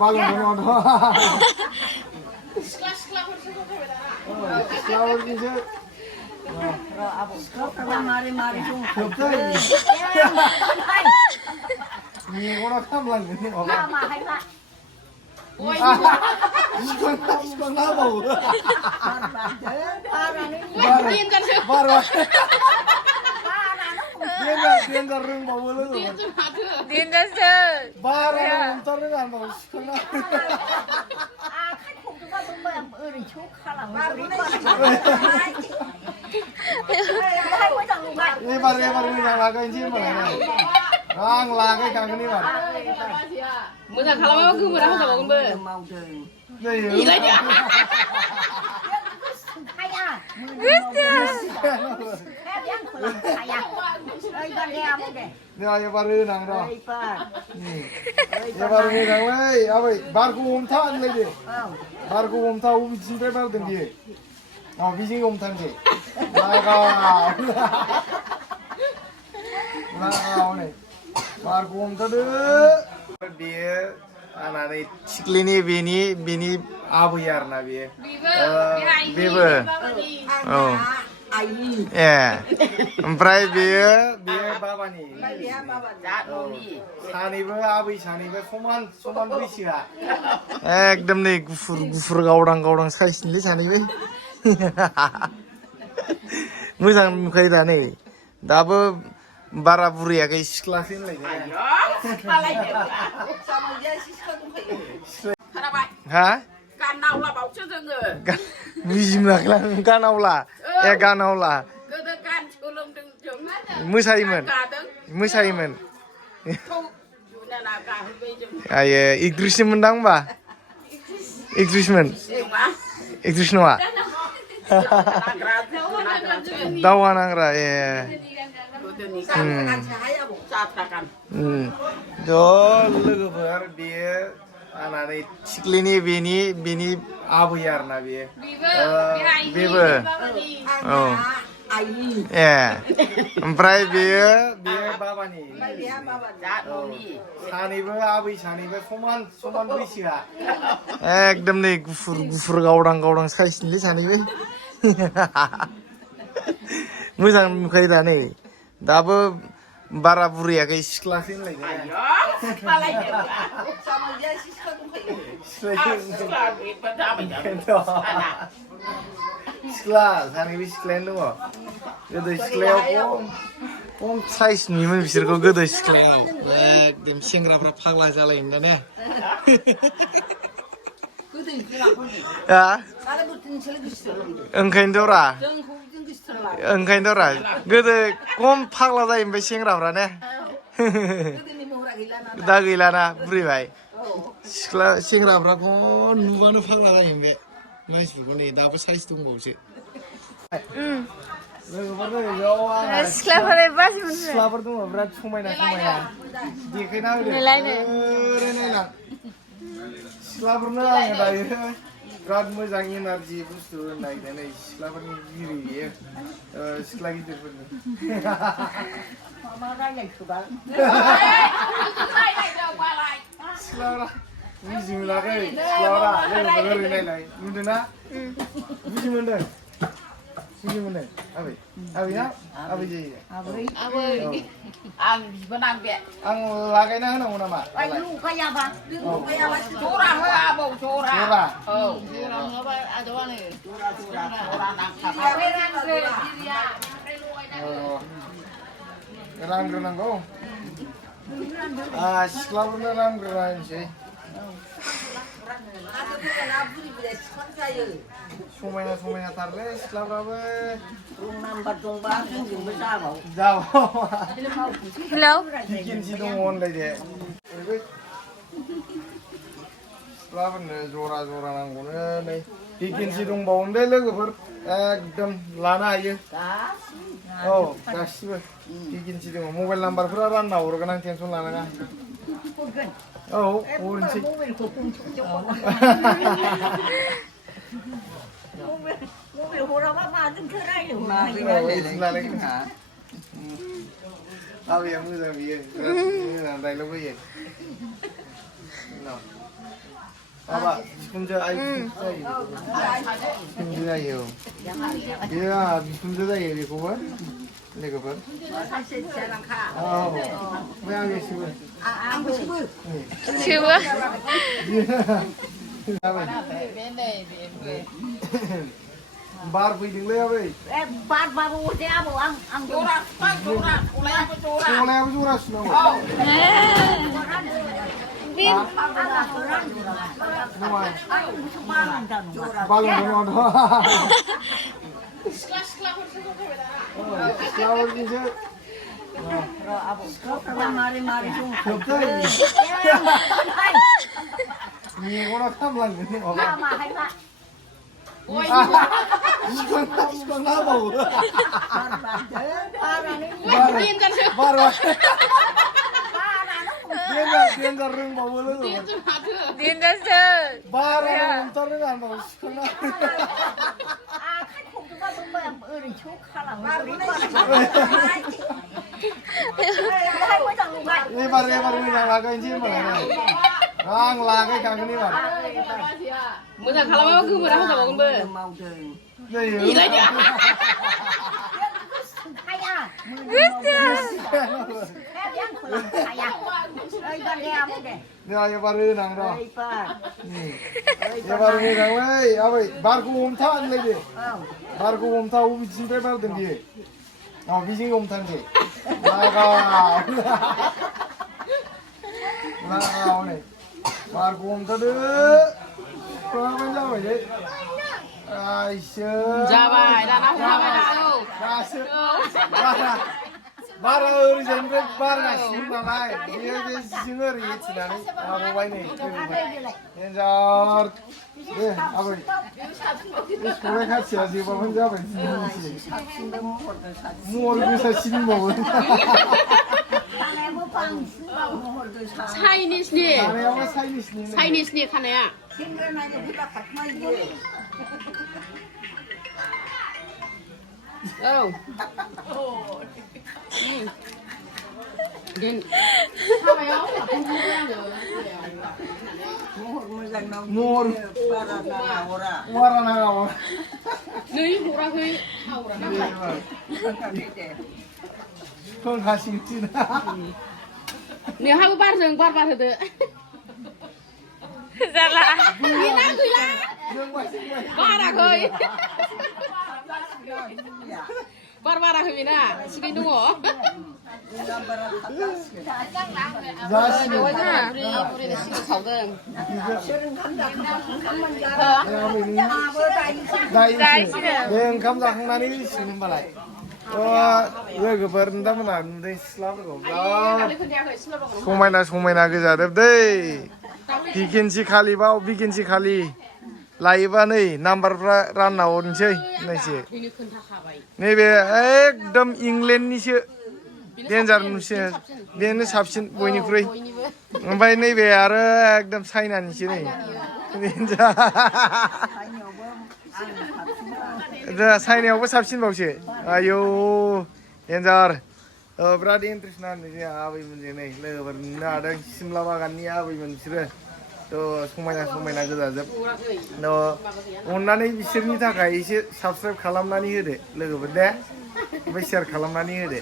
balon dong. Sekolah gitu. Mari dong. Ini orang kamlang ini orang. Sekolah apa? Baru. Dia nggak rung bawa lu. Dia nggak sih. Baru ntar kan mau sekolah. Ini baru yang lagain sih mana? Ang lagai kang ini bar. Masa kalau mau gue merah sama gue. Iya. Ya baru nang dah. Ya baru nang wei, apa? Barku umtan lagi. Barku umtan ubi simpe baru tinggi. Oh, bising umtan sih. Laga. Laga nih. Barku umtan deh. Dia anak ciklini bini abu yarna biye. Bibe. Oh. Ya. Ompray biye baba nih. Sanibe abu sanibe soman bisiga. Ekdom nih gufur gaudang size nih sanibe. Moजां नुखायो दा नै दाबो बारा बुरैयाखै सिख्लासिन लायदों हा गानावलाबावसो जोङो बुजि मोनाखैला गानावला गानावला गोदो गान सोलोंदों जों मोसायोमोन आयो एक्ट्रिसमोन दां होमबा एक्ट्रिसमोन एक्ट्रिस नङा दावहा नांग्रा लोगोफोर बेयो आंना सिख्लिनि बेनि आबै आरोना बेबो औ ओमफ्राय बेयो बाबानि सानैबो आबै सानैबो समान बैसोआ एकदम नै गुफुर गावदां साइसनिलै सानैबो मोजां नुखायो दा नै दाबो बारा बुरैयाखै सिख्लासो सिख्ला सानैबो सिख्लायानो दङ गोदो सिख्लायाव खम साइज नुयोमोन बिसोरखौ गोदो सिख्लायाव एकदम सेंग्राफ्रा फाग्ला जालायोमोन दा ने ओंखायनोथ' रा गोदो खम फाग्ला जायोमोन बे सेंग्राफ्रा ने दा गैलाना बुरैबाय सिख्ला सेंग्राफ्रा खम नुबानो फाग्ला जायोमोन बे मानसिफोरखौ नै दाबो साइज दंबावोसो सिख्लाफोर दङ बिराद समायना देखायना होदो नायलां सिख्लाफोरनो आङो दायो बिराद मोजां एनार्जि बुस्थु नायनानै सिख्लाफोरनि गिरि बियो सिख्ला गिदिरफोरनि सिख्लाफ्रा बुजि मोनाखै सिख्लाफ्रा लोगोफोर ओरै नायलाय नुदोंना बुजि मोनदों आबैना आबै जायो आं बिबोनां बे आं लागायना होनांगौ नामा लगायाबा जरा हो आबौ जरा औ जरा नङाबा आदवानो जरा रानग्रोनांगौ सिख्लाफोरनो रानग्रोनायसै समायना थारलै सिख्लाफ्राबो नाम्बार दंबा जोंजोंबो जाबाव हेलौ केन्सि दङ होनलायदे सिख्लाफोरनो जरा नांगौनो नै केन्सि दंबावो दे लोगोफोर एकदम लानो हायो औ गासिबो केन्सि दङ मबाइल नाम्बारफोरा रानना हरगोन आं टेनसन लानाङा औ हरनोसै मबाइल हराबा माजोंथो रायलायहरनो आबैया मोजां बियो मोजां रायलायबोयो Apa? Bikunjo ayo. Bikunjo ayo. Iya, bikunjo ayo बेखौबो लोगोफोर. 왜 안 계시고? 안 보시고. Siapa? बार फैदोंलै आबै बार अरजायाबो आं Jora, jora, oleh apa jora? गलायाबो जरासो नामा Bin. नङा जरा बालुं दङ सिख्लाफोरनिसो मारै मारै 좀 जोबथै मेगना खामलांगोन नङाबा मा हायबा सिगां नांबावो Pintar sih. बार देन्जार रोंबावो लोगो Pintar sih. बारा हमथारनो गानबावो सिखांना ओरैसो खालामो एबार मोजां लागायनोसै होनबालाय आं लागायखागोन एबार Moza kalau mau gimana mau bangun be? जायो 야 एबार होनां र' एबार मोजांलै आबै बारखौ हमथा होनलायदो बारखौ हमथा बबेथिंनिफ्राय बारदों बियो बिजों हमथानोसै लागाव नै बारखौ हमथादो माबानो जाबायलै आइसो Jabai, dah nak jabai dah tu. दासो बारा ओरैजायनिफ्राय बारगासिनो नालाय बेयो बे सिजों ओरै एथिनानै माबाबाय नै देन्जार दे आबै बे सौराय खाथिया जोबाबानो जाबाय महर गोसासिन होनबावो Chinese ni. जानायावबो चाइनिसनि Chinese ni kanaya. Oh. Dan. Apa ya? महर वारा नागावा Ni hura ke? Hura nak. खोंखासिगोनसो Ni habu bar hodo. Salah. Gila gila. Barakoi. Barbara kemina? Sini dulu. जासिगोन 우리 시간 가거든. जायोसो बे ओंखाम जाखांनानै सिगोन होनबालाय लोगोफोर नोंथांमोनहा नुदों सिख्लाफोरखौ बिराद समायना गोजादोब दै भेकेन्सि खालि लायोबा नै नाम्बारफ्रा रानना हरनोसै नायसै नैबे एकदम इंलेन्डनिसो डेन्जार नुसै बेनो साबसिन बयनिख्रुइ ओमफ्राय नैबे आरो एकदम चाइनानिसो नै चाइनायावबो साबसिनबावसो आयौ डेन्जार बिराद इन्ट्रेस्ट नाङो जोंहा आबैमोनजों नै लोगोफोर नुनो हादों सिमला बागाननि आबैमोन बिसोरो समायना गोजाजोब अननानै बिसोरनि थाखाय एसे साबसक्राइब खालामनानै होदो लोगोफोर दे ओमफ्राय शेयार खालामनानै होदो